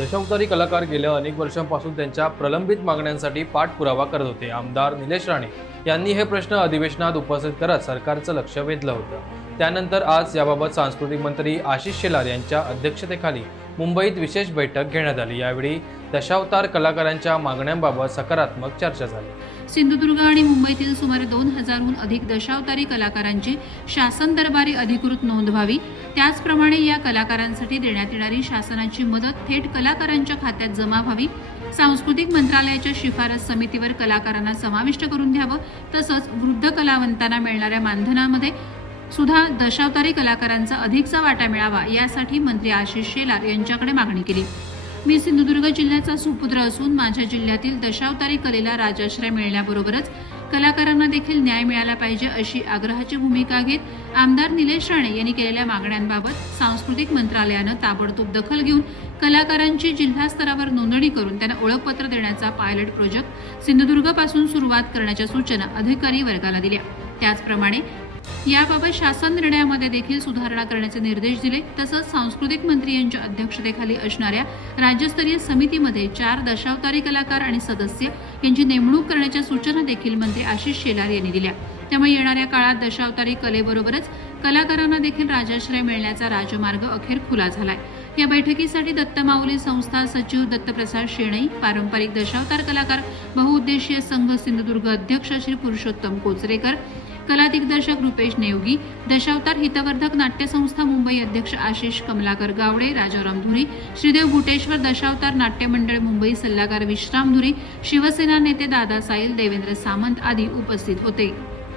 दशावतारी कलाकार गेल्या अनेक वर्षांपासून त्यांच्या प्रलंबित मागण्यांसाठी पाठपुरावा करत होते. आमदार निलेश राणे यांनी हे प्रश्न अधिवेशनात उपस्थित करत सरकारचं लक्ष वेधलं होतं. त्यानंतर आज याबाबत सांस्कृतिक मंत्री आशिष शेलार यांच्या अध्यक्षतेखाली मुंबईत विशेष बैठक घेण्यात आली. यावेळी दशावतार कलाकारांच्या मागण्यांबाबत सकारात्मक चर्चा झाली. सिंधुदुर्ग आणि मुंबईतील सुमारे दोन हजारहून अधिक दशावतारी कलाकारांची शासन दरबारी अधिकृत नोंद व्हावी. त्याचप्रमाणे या कलाकारांसाठी देण्यात येणारी शासनाची मदत थेट कलाकारांच्या खात्यात जमा व्हावी. सांस्कृतिक मंत्रालयाच्या शिफारस समितीवर कलाकारांना समाविष्ट करून द्यावं तसंच वृद्ध कलावंतांना मिळणाऱ्या मानधनामध्ये सुद्धा दशावतारी कलाकारांचा अधिकचा वाटा मिळावा यासाठी मंत्री आशिष शेलार यांच्याकडे मागणी केली. मी सिंधुदुर्ग जिल्ह्याचा सुपुत्र असून माझ्या जिल्ह्यातील दशावतारी कलेला राजाश्रय मिळण्याबरोबरच कलाकारांना देखील न्याय मिळाला पाहिजे अशी आग्रहाची भूमिका घेत आमदार निलेश राणे यांनी केलेल्या मागण्यांबाबत सांस्कृतिक मंत्रालयानं ताबडतोब दखल घेऊन कलाकारांची जिल्हा स्तरावर नोंदणी करून त्यांना ओळखपत्र देण्याचा पायलट प्रोजेक्ट सिंधुदुर्गपासून सुरुवात करण्याच्या सूचना अधिकारी वर्गाला दिल्या. त्याचप्रमाणे याबाबत शासन निर्णयामध्ये देखील सुधारणा करण्याचे निर्देश दिले. तसंच सांस्कृतिक मंत्री यांच्या अध्यक्षतेखाली असणाऱ्या राज्यस्तरीय समितीमध्ये चार दशावतारी कलाकार आणि सदस्य यांची नेमणूक करण्याच्या सूचना देखील मंत्री आशिष शेलार यांनी दिल्या. त्यामुळे येणाऱ्या काळात दशावतारी कलेबरोबरच कलाकारांना देखील राजाश्रय मिळण्याचा राजमार्ग अखेर खुला झालाय. या बैठकीसाठी दत्तमाऊली संस्था सचिव दत्तप्रसाद शेणई पारंपरिक दशावतार कलाकार बहुउद्देशीय संघ सिंधुदुर्ग अध्यक्ष श्री पुरुषोत्तम कोचरेकर कला दिग्दर्शक रुपेश नेवगी दशावतार हितवर्धक नाट्यसंस्था मुंबई अध्यक्ष आशिष कमलाकर गावडे राजाराम धुरी श्रीदेव गुटेश्वर दशावतार नाट्य मंडळ मुंबई सल्लागार विश्राम धुरी शिवसेना नेते दादा साईल देवेंद्र सामंत आदी उपस्थित होते.